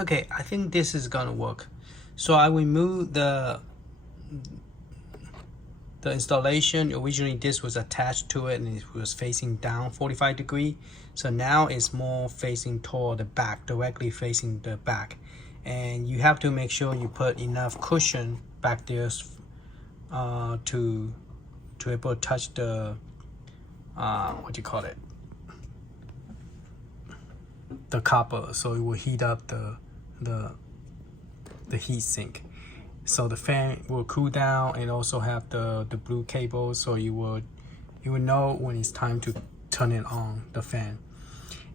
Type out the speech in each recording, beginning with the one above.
Okay, I think this is gonna work. So I remove the installation. Originally this was attached to it and it was facing down 45 degree. So now it's more facing toward the back, directly facing the back. And you have to make sure you put enough cushion back there to able to touch the what do you call it, the copper, so it will heat up the heat sink. So the fan will cool down and also have the blue cable, so you will know when it's time to turn it on, the fan.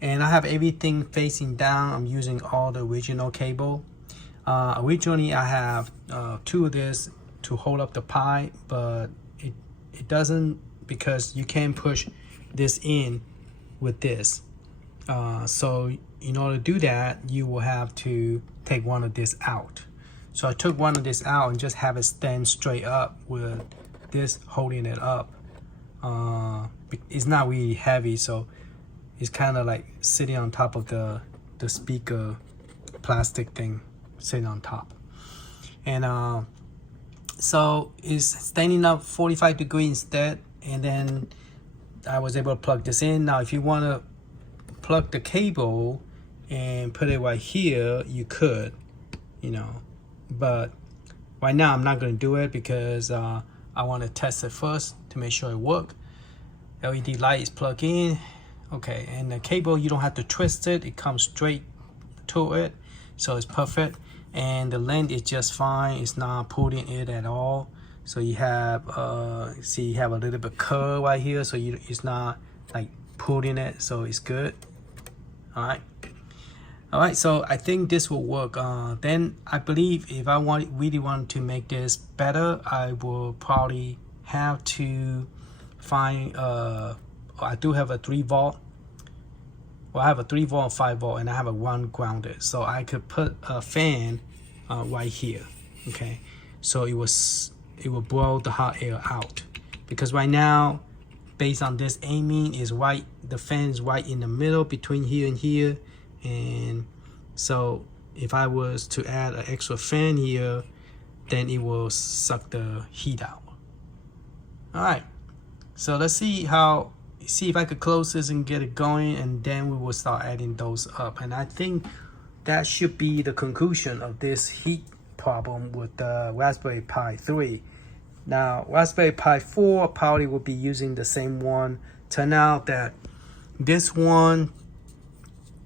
And I have everything facing down. I'm using all the original cable. Originally I have 2 of this to hold up the pie, but it doesn't, because you can't push this in with this. So in order to do that, you will have to take one of this out. So I took one of this out and just have it stand straight up with this holding it up. It's not really heavy, so it's kind of like sitting on top of the speaker plastic thing sitting on top. And so it's standing up 45 degrees instead. And then I was able to plug this in. Now if you want to plug the cable and put it right here, you could, you know, but right now I'm not going to do it because I want to test it first to make sure it works. LED light is plugged in. Okay, and the cable, you don't have to twist it, it comes straight to it, so it's perfect. And the length is just fine, it's not pulling it at all. So you have see, you have a little bit curve right here, so it's not like pulling it, so it's good. All right, so I think this will work. Then I believe if I really want to make this better, I will probably have to find I do have a 3 volt. Well, I have a 3 volt, 5 volt, and I have a 1 grounded. So I could put a fan right here. Okay, so it will blow the hot air out, because right now, based on this aiming, is right, the fan is right in the middle between here and here. And so if I was to add an extra fan here, then it will suck the heat out. All right, so let's see if I could close this and get it going, and then we will start adding those up. And I think that should be the conclusion of this heat problem with the Raspberry Pi 3. Now Raspberry Pi 4 probably will be using the same one. Turn out that this one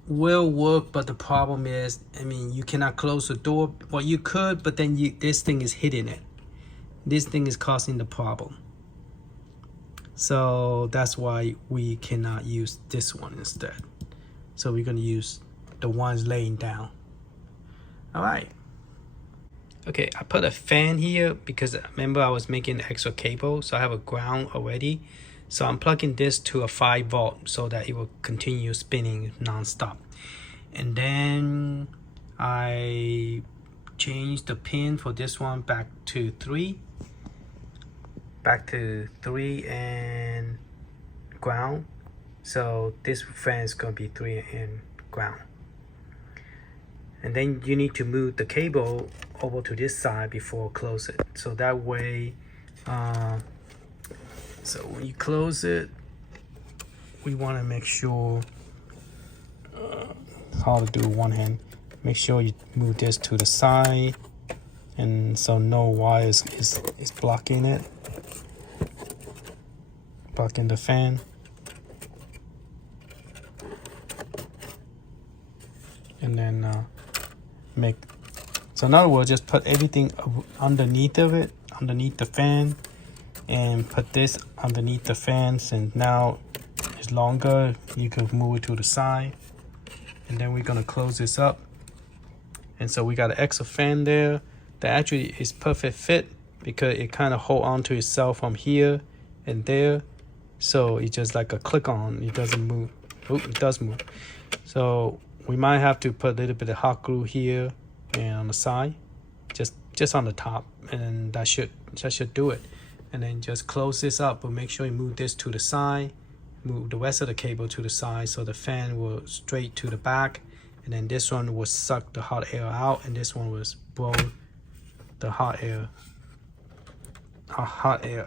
will work, but the problem is, I mean, you cannot close the door. Well, you could, but then this thing is hitting it. This thing is causing the problem. So that's why we cannot use this one instead. So we're gonna use the ones laying down. All right. Okay, I put a fan here because remember I was making extra cable, so I have a ground already. So I'm plugging this to a 5 volt so that it will continue spinning non-stop. And then I changed the pin for this one back to 3. Back to 3 and ground. So this fan is going to be 3 and ground. And then you need to move the cable over to this side before close it. So that way, so when you close it, we want to make sure, how to do one hand, make sure you move this to the side, and so no wire is blocking it, blocking the fan. And then so in other words, just put everything underneath of it, underneath the fan, and put this underneath the fence, and now it's longer, you can move it to the side. And then we're gonna close this up. And so we got an extra fan there that actually is perfect fit because it kind of hold on to itself from here and there. So it's just like a click on, it doesn't move. Oh, it does move. So we might have to put a little bit of hot glue here and on the side, just on the top, and that should do it. And then just close this up, but make sure you move this to the side, move the rest of the cable to the side so the fan will straight to the back, and then this one will suck the hot air out, and this one was blow the hot air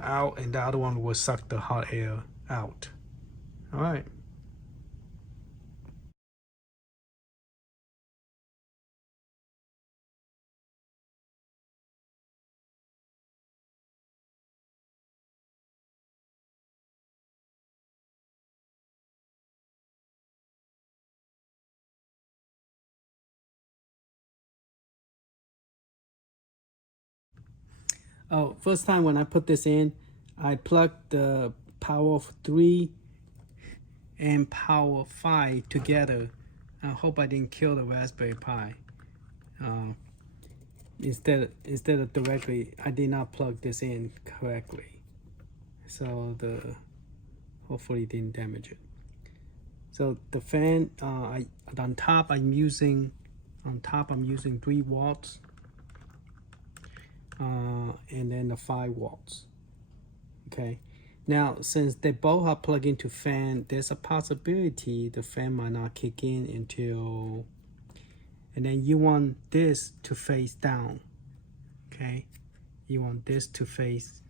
out, and the other one will suck the hot air out. All right. Oh, first time when I put this in, I plugged the power 3 and power 5 together. I hope I didn't kill the Raspberry Pi. Instead of directly, I did not plug this in correctly, so hopefully didn't damage it. So the fan, on top I'm using 3 watts. And then the 5 watts. Okay, now since they both are plugged into fan, there's a possibility the fan might not kick in until, and then you want this to face down. Okay, you want this to face,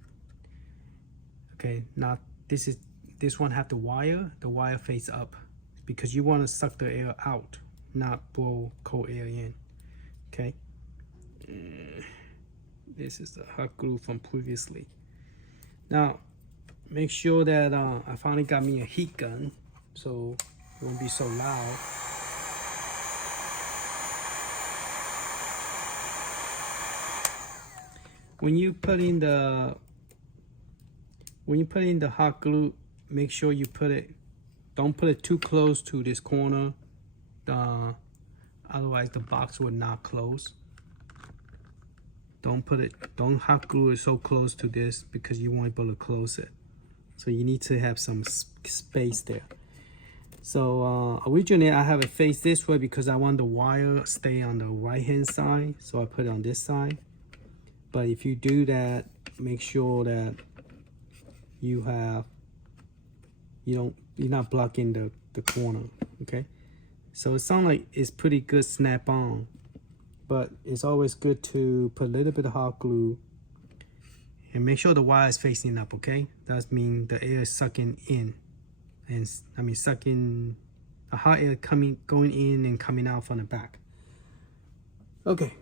okay, not this one have the wire face up, because you want to suck the air out, not blow cold air in. Okay, this is the hot glue from previously. Now, make sure that I finally got me a heat gun, so it won't be so loud. When you put in the hot glue, make sure you don't put it too close to this corner. Otherwise the box will not close. Don't hot glue it so close to this, because you won't be able to close it. So you need to have some space there. So originally I have it face this way because I want the wire stay on the right hand side, so I put it on this side. But if you do that, make sure that you're not blocking the corner. Okay, so it sounds like it's pretty good snap on, but it's always good to put a little bit of hot glue and make sure the wire is facing up. Okay, that means the air is sucking in, and sucking the hot air going in and coming out from the back. Okay,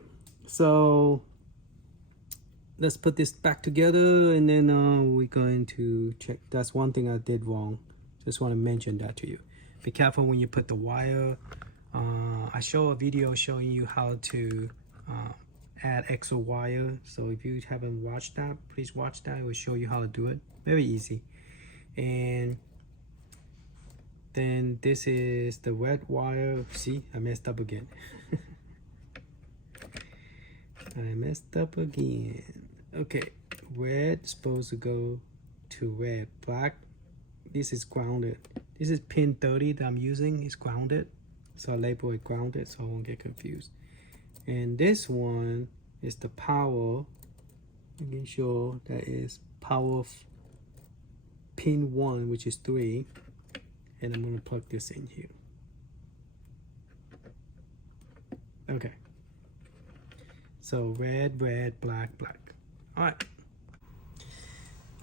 so let's put this back together, and then we're going to check. That's one thing I did wrong. Just want to mention that to you. Be careful when you put the wire. I show a video showing you how to add extra wire. So if you haven't watched that, please watch that. It will show you how to do it. Very easy. And then this is the red wire. See, I messed up again. I messed up again. Okay, red supposed to go to red. Black, this is grounded. This is pin 30 that I'm using, is grounded. So I label it grounded so I won't get confused. And this one is the power. Making sure that is power pin 1, which is 3. And I'm gonna plug this in here. Okay. So red, red, black, black. All right.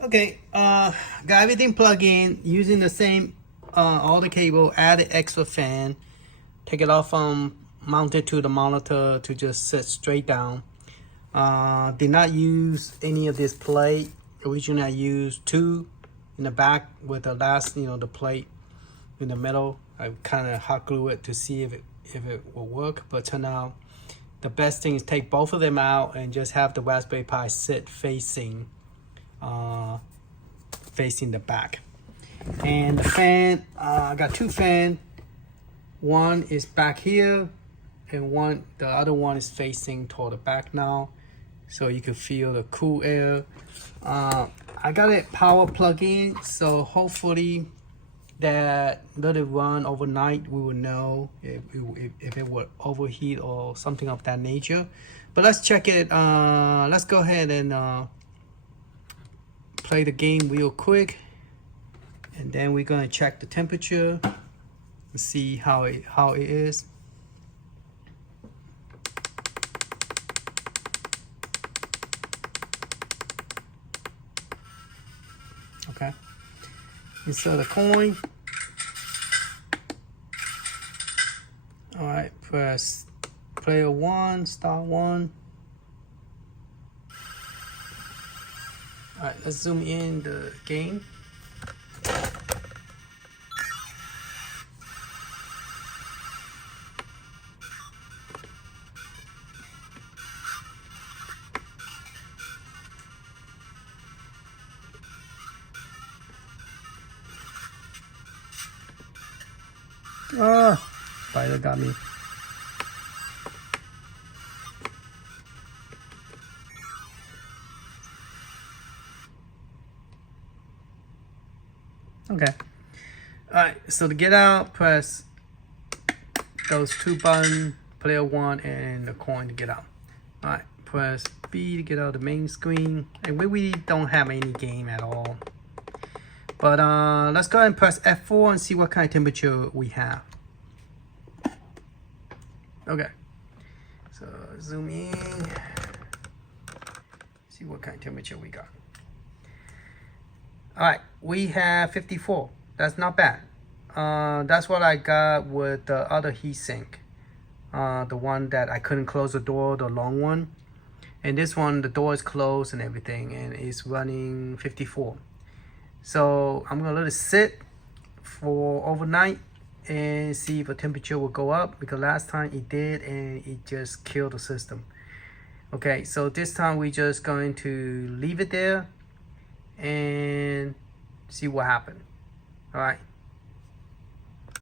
Okay, got everything plugged in using the same all the cable. Added extra fan. Take it off mounted to the monitor to just sit straight down. Did not use any of this plate. Originally I used 2 in the back with the last, the plate in the middle. I kind of hot glue it to see if it will work, but turned out the best thing is take both of them out and just have the Raspberry Pi sit facing the back. And the fan, I got 2 fans. One is back here, and the other one is facing toward the back now, so you can feel the cool air. I got it power plug in, so hopefully that let it run overnight. We will know if it will overheat or something of that nature. But let's check it. Let's go ahead and play the game real quick, and then we're gonna check the temperature and see how it is. insert a coin. All right, press player 1, start 1. All right, let's zoom in the game. Ah, spider got me. Okay. All right, so to get out, press those 2 buttons, player 1 and the coin to get out. All right, press B to get out of the main screen. And we really don't have any game at all. But let's go ahead and press F4 and see what kind of temperature we have. Okay, so zoom in, see what kind of temperature we got. All right, we have 54. That's not bad. That's what I got with the other heatsink. The one that I couldn't close the door, the long one. And this one, the door is closed and everything, and it's running 54. So I'm gonna let it sit for overnight and see if the temperature will go up, because last time it did and it just killed the system. Okay, so this time we're just going to leave it there and see what happened. All right,